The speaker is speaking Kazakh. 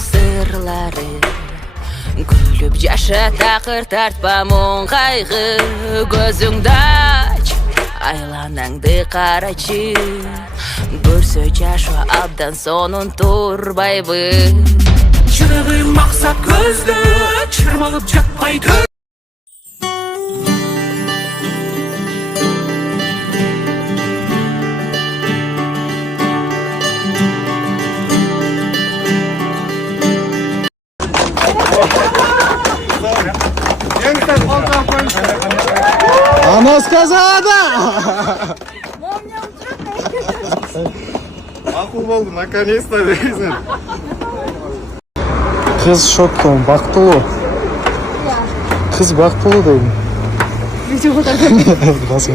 sırları. Gülüp yaşa takır tartpa mon kaygı. Gözüngde aç aylanаңды қарачы. Көрсө жашва абдан сонун турбайбы. Шынығы мақсат көзді чырмалып жатпай көр. Она сказала! Мақұл болды, наконец-то дейсің. Қыз шоттың бақтылы. Қыз бақтылы деймін. Расың.